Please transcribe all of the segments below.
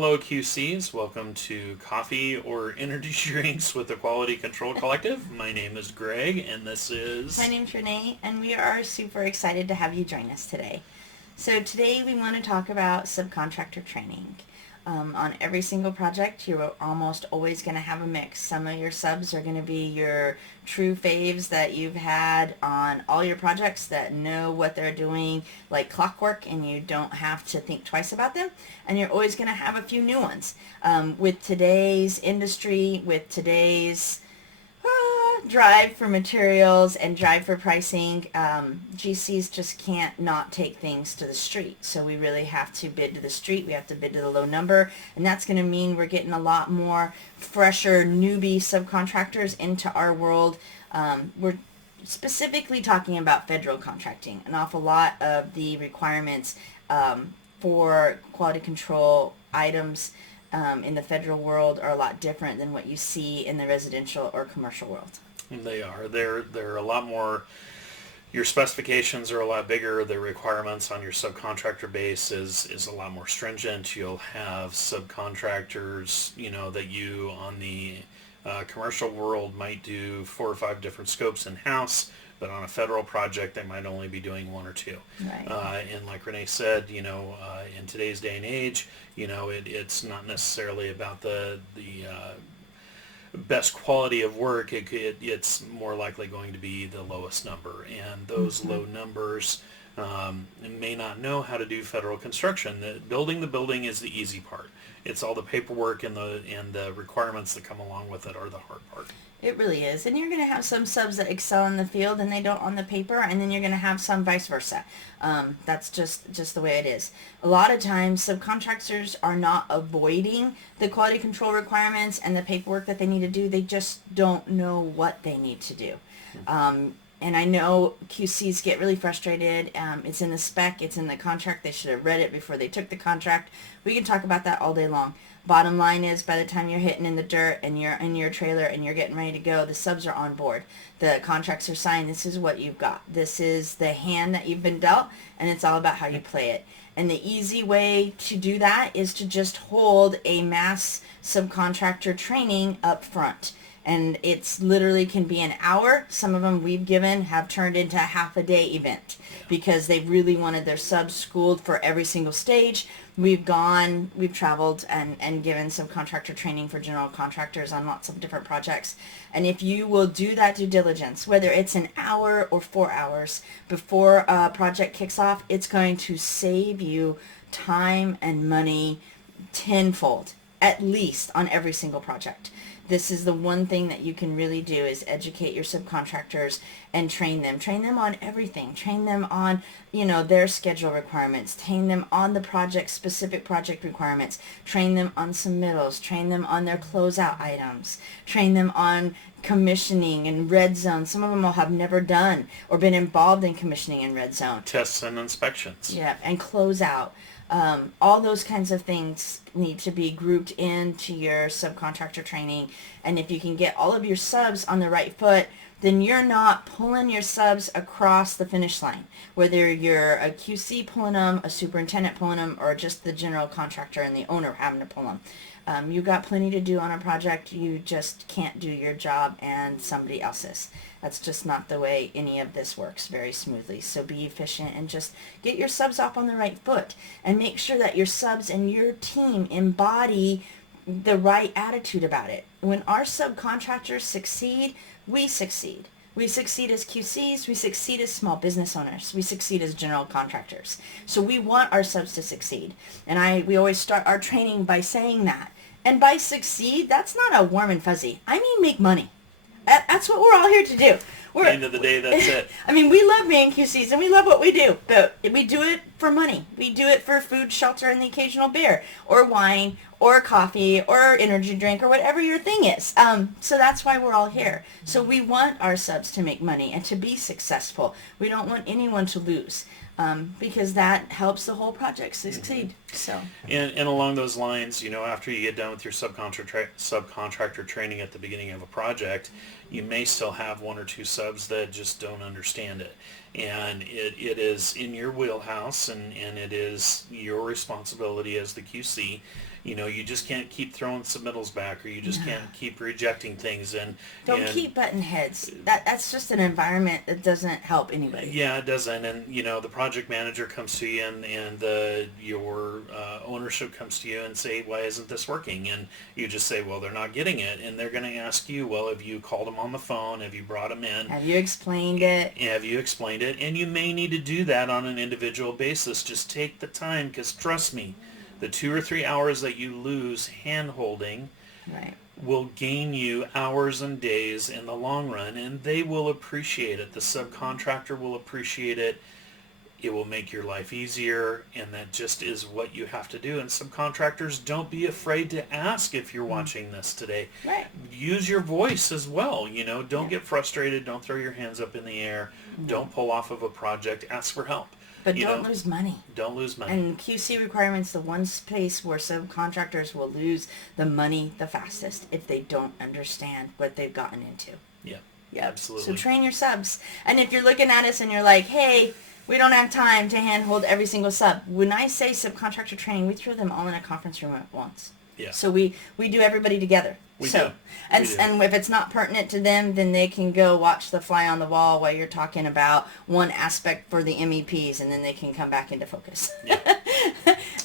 Hello QCs, welcome to Coffee or Energy Drinks with the Quality Control Collective. My name is Greg and this is... My name's Renee, and we are super excited to have you join us today. So today we want to talk about subcontractor training. On every single project, you're almost always going to have a mix. Some of your subs are going to be your true faves that you've had on all your projects that know what they're doing like clockwork, and you don't have to think twice about them. And you're always going to have a few new ones. With today's industry, with today's drive for materials and drive for pricing, GCs just can't not take things to the street. So we really have to bid to the street. We have to bid to the low number. And that's going to mean we're getting a lot more fresher newbie subcontractors into our world. We're specifically talking about federal contracting. An awful lot of the requirements for quality control items in the federal world are a lot different than what you see in the residential or commercial world. They are. They're a lot more... Your specifications are a lot bigger. The requirements on your subcontractor base is a lot more stringent. You'll have subcontractors, that you on the commercial world might do 4 or 5 different scopes in-house, but on a federal project they might only be doing 1 or 2. Right. And like Renee said, in today's day and age, it's not necessarily about the best quality of work. It's more likely going to be the lowest number, and those low numbers may not know how to do federal construction. Building the building is the easy part. It's all the paperwork and the requirements that come along with it are the hard part. It really is. And you're going to have some subs that excel in the field and they don't on the paper, and then you're going to have some vice versa. That's just the way it is. A lot of times subcontractors are not avoiding the quality control requirements and the paperwork that they need to do. They just don't know what they need to do. And I know QCs get really frustrated. It's in the spec, it's in the contract. They should have read it before they took the contract. We can talk about that all day long. Bottom line is, by the time you're hitting in the dirt and you're in your trailer and you're getting ready to go, the subs are on board. The contracts are signed. This is what you've got. This is the hand that you've been dealt, and it's all about how you play it. And the easy way to do that is to just hold a mass subcontractor training up front. And it's literally can be an hour. Some of them we've given have turned into a half a day event because they really wanted their subs schooled for every single stage. We've traveled and given subcontractor training for general contractors on lots of different projects. And if you will do that due diligence, whether it's an hour or 4 hours before a project kicks off, it's going to save you time and money tenfold, at least on every single project. This is the one thing that you can really do, is educate your subcontractors and train them. Train them on everything. Train them on, their schedule requirements. Train them on the specific project requirements. Train them on submittals. Train them on their closeout items. Train them on commissioning and red zone. Some of them will have never done or been involved in commissioning in red zone. Tests and inspections. Yeah, and closeout. All those kinds of things need to be grouped into your subcontractor training. And if you can get all of your subs on the right foot, then you're not pulling your subs across the finish line. Whether you're a QC pulling them, a superintendent pulling them, or just the general contractor and the owner having to pull them. You've got plenty to do on a project. You just can't do your job and somebody else's. That's just not the way any of this works very smoothly. So be efficient and just get your subs off on the right foot, and make sure that your subs and your team embody the right attitude about it. When our subcontractors succeed, we succeed. We succeed as QCs, we succeed as small business owners, we succeed as general contractors. So we want our subs to succeed. And we always start our training by saying that. And by succeed, that's not a warm and fuzzy. I mean make money. That's what we're all here to do. At the end of the day, that's it. I mean, we love being QCs and we love what we do, but we do it for money. We do it for food, shelter, and the occasional beer, or wine, or coffee, or energy drink, or whatever your thing is. So that's why we're all here. So we want our subs to make money and to be successful. We don't want anyone to lose. Because that helps the whole project succeed. So. And along those lines, after you get done with your subcontractor training at the beginning of a project, you may still have 1 or 2 subs that just don't understand it. And it is in your wheelhouse, and it is your responsibility as the QC You just can't keep throwing submittals back, or you just can't keep rejecting things. Don't keep button heads. That's just an environment that doesn't help anybody. Yeah, it doesn't. And the project manager comes to you, and your ownership comes to you and say, why isn't this working? And you just say, well, they're not getting it. And they're going to ask you, well, have you called them on the phone? Have you brought them in? Have you explained it? Have you explained it? And you may need to do that on an individual basis. Just take the time, because trust me, the 2 or 3 hours that you lose hand-holding Right. will gain you hours and days in the long run, and they will appreciate it. The subcontractor will appreciate it. It will make your life easier, and that just is what you have to do. And subcontractors, don't be afraid to ask if you're watching this today. Right. Use your voice as well. Don't get frustrated. Don't throw your hands up in the air. Don't pull off of a project. Ask for help. But don't lose money. Don't lose money. And QC requirements, the one space where subcontractors will lose the money the fastest if they don't understand what they've gotten into. Yeah. Yeah, absolutely. So train your subs. And if you're looking at us and you're like, hey, we don't have time to handhold every single sub. When I say subcontractor training, we throw them all in a conference room at once. Yeah. So we do everybody together. We do. And if it's not pertinent to them, then they can go watch the fly on the wall while you're talking about one aspect for the MEPs, and then they can come back into focus. Yeah.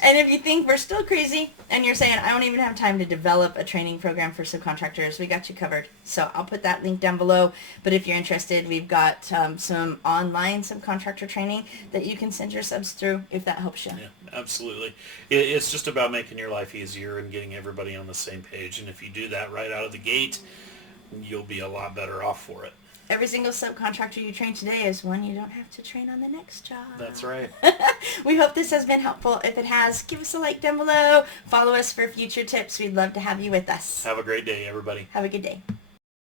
And if you think we're still crazy and you're saying, I don't even have time to develop a training program for subcontractors, we got you covered. So I'll put that link down below. But if you're interested, we've got some online subcontractor training that you can send your subs through if that helps you. Yeah, absolutely. It's just about making your life easier and getting everybody on the same page. And if you do that right out of the gate, you'll be a lot better off for it. Every single subcontractor you train today is one you don't have to train on the next job. That's right. We hope this has been helpful. If it has, give us a like down below. Follow us for future tips. We'd love to have you with us. Have a great day, everybody. Have a good day.